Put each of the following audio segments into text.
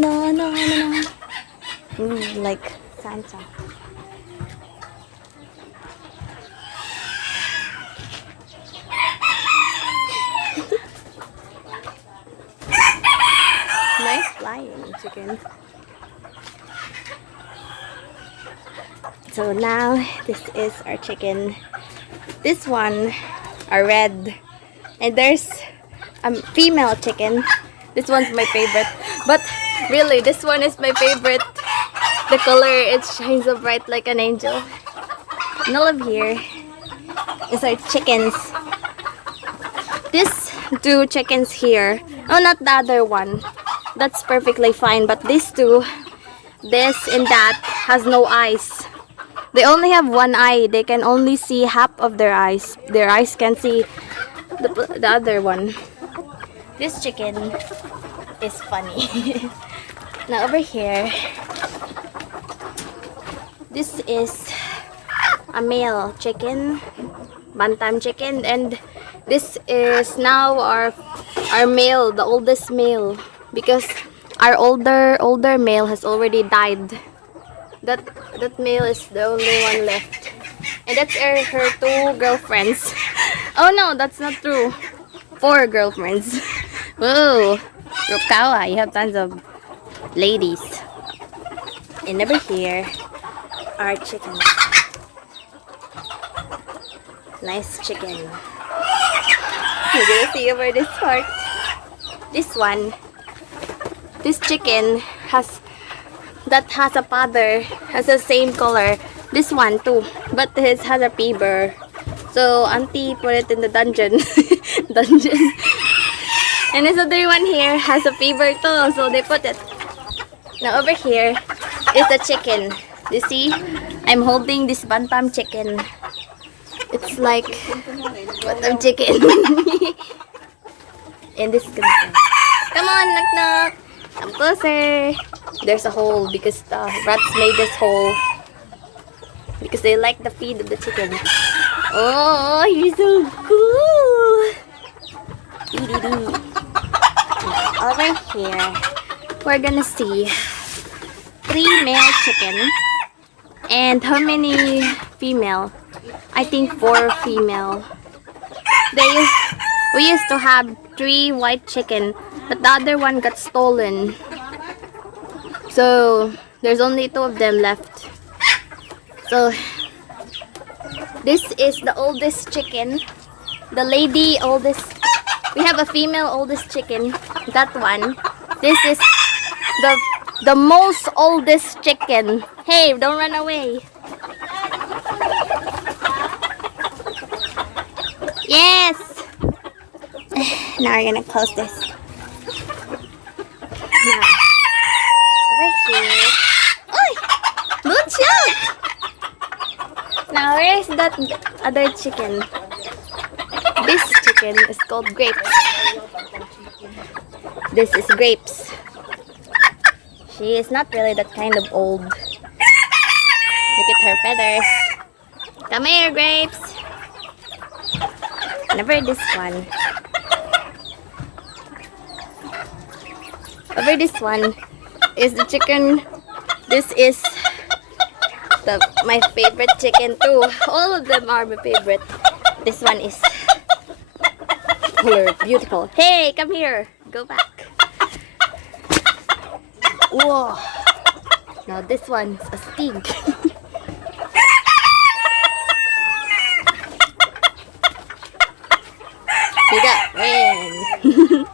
No, no, no, no. Like Santa. Nice flying chicken. So now this is our chicken. This one are red, and there's a female chicken. This one's my favorite, but really this one is my favorite. The color, it shines so bright like an angel. And all of here is our chickens. These two chickens here, oh, not the other one, that's perfectly fine, but these two, this and that, has no eyes. They only have one eye. They can only see half of their eyes. Their eyes can see the other one. This chicken is funny. Now over here, this is a male chicken, Bantam chicken, and this is now our male, the oldest male, because our older male has already died. That male is the only one left, and that's her two girlfriends. Oh no, that's not true. 4 girlfriends. Whoa, Rukawa, you have tons of ladies. And over here are chickens. Nice chicken. You gonna see over this part. This one, this chicken has a father, has the same color. This one too, but his has a fever. So auntie put it in the dungeon. And this other one here has a fever too, so they put it. Now over here is the chicken. You see, I'm holding this Bantam chicken. It's like Bantam chicken. And this comes in. Come on, knock knock. Come closer. There's a hole because the rats made this hole because they like the feed of the chicken. Oh, you're so cool. Over here, we're gonna see 3 male chicken and how many female? I think 4 female. We used to have 3 white chicken, but the other one got stolen. So there's only 2 of them left. So this is the oldest chicken. The lady oldest. We have a female oldest chicken. That one. This is the most oldest chicken. Hey, don't run away. Yes. Now we're gonna close this. Now, over here. Oi! Good shot! Now, where is that other chicken? This chicken is called Grape. This is Grapes. She is not really that kind of old. Look at her feathers. Come here, Grapes. Never this one. Over this one is the chicken. This is my favorite chicken too. All of them are my favorite. This one is color beautiful. Hey, come here. Go back. Whoa. Now this one's a stag. You got rain.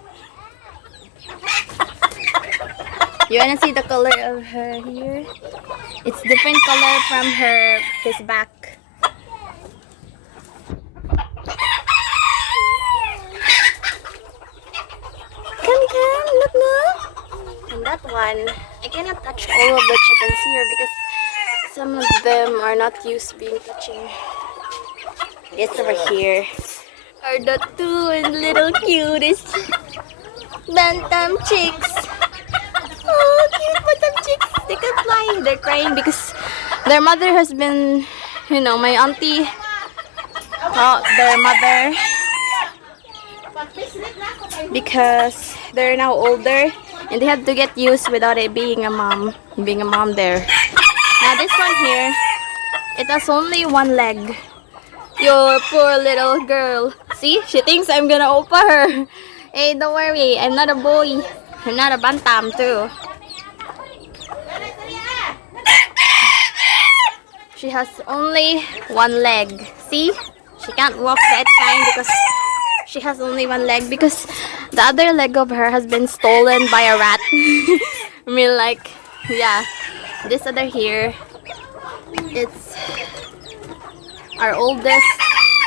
You wanna see the color of her here? It's different color from his back. Come, look. And that one, I cannot touch all of the chickens here because some of them are not used to being touching. This over here are the 2 little cutest Bantam Chicks. Oh, cute Bantam Chicks. They can fly. They're crying because their mother has been, my auntie taught their mother because they're now older And they have to get used without it being a mom there. Now this one here, it has only one leg. Your poor little girl. See, she thinks I'm gonna opa her. Hey, don't worry, I'm not a boy. I'm not a bantam too. She has only one leg. See? She can't walk that kind because she has only one leg, because the other leg of her has been stolen by a rat. I mean, like, yeah. This other here, it's our oldest.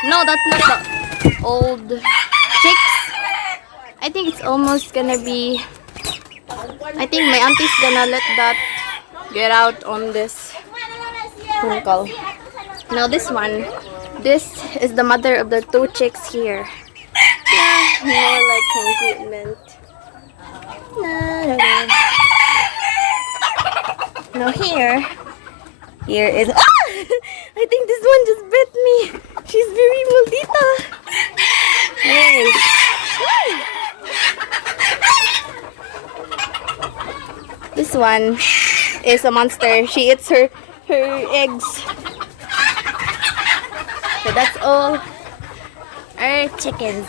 No, that's not the old chicks. I think it's almost gonna be. I think my auntie's gonna let that get out on this wrinkle. Now this one, this is the mother of the two chicks here. Yeah, more like treatment. Now here is. Ah! I think this one just bit me. She's very maldita. Hey. This one is a monster. She eats her eggs. So that's all our chickens.